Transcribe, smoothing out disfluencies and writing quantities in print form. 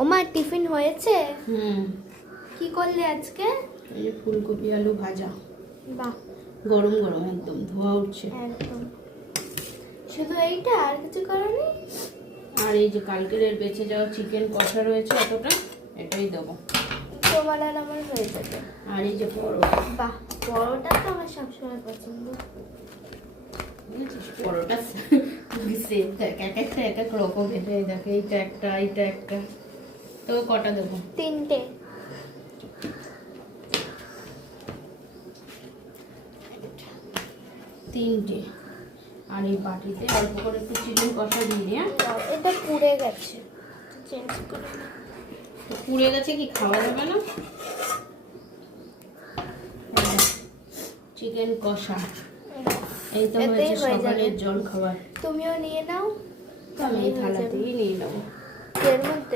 ওমা টিফিন হয়েছে? হুম। কি করলে আজকে? এই যে ফুলকপি আলু ভাজা। বাহ, গরম গরম একদম ধোয়া উঠছে। একদম। শুধু এইটা, আর কিছু করনি? আর এই যে কালকের এর বেঁচে যাওয়া চিকেন কষা রয়েছে এতটা, এটাই দেবো। তোমার আর আমার হয়ে যাবে। আর এই যে পরোটা। বাহ, পরোটা তো আমার সবসময় পছন্দ। পরোটা সেম দেখ, এক একটা এক এক রকম। এটাই দেখ, এইটা একটা, এইটা একটা। তো কটা দেবো? 3টে। তিনটে। আর এই বাটিতে অল্প করে একটু চিকেন কষা দিয়ে দিই। দাও, এটা পুড়ে গেছে, চেঞ্জ করে নাও। পুড়ে গেছে কি খাওয়া যাবে না? চিকেন কষা এই তো এতেই হয়েছে হয়ে যাবে। সকালের জল খাবার। তুমিও নিয়ে নাও। তো আমি এই থালাতেই নিয়ে নেবো। এর মধ্যে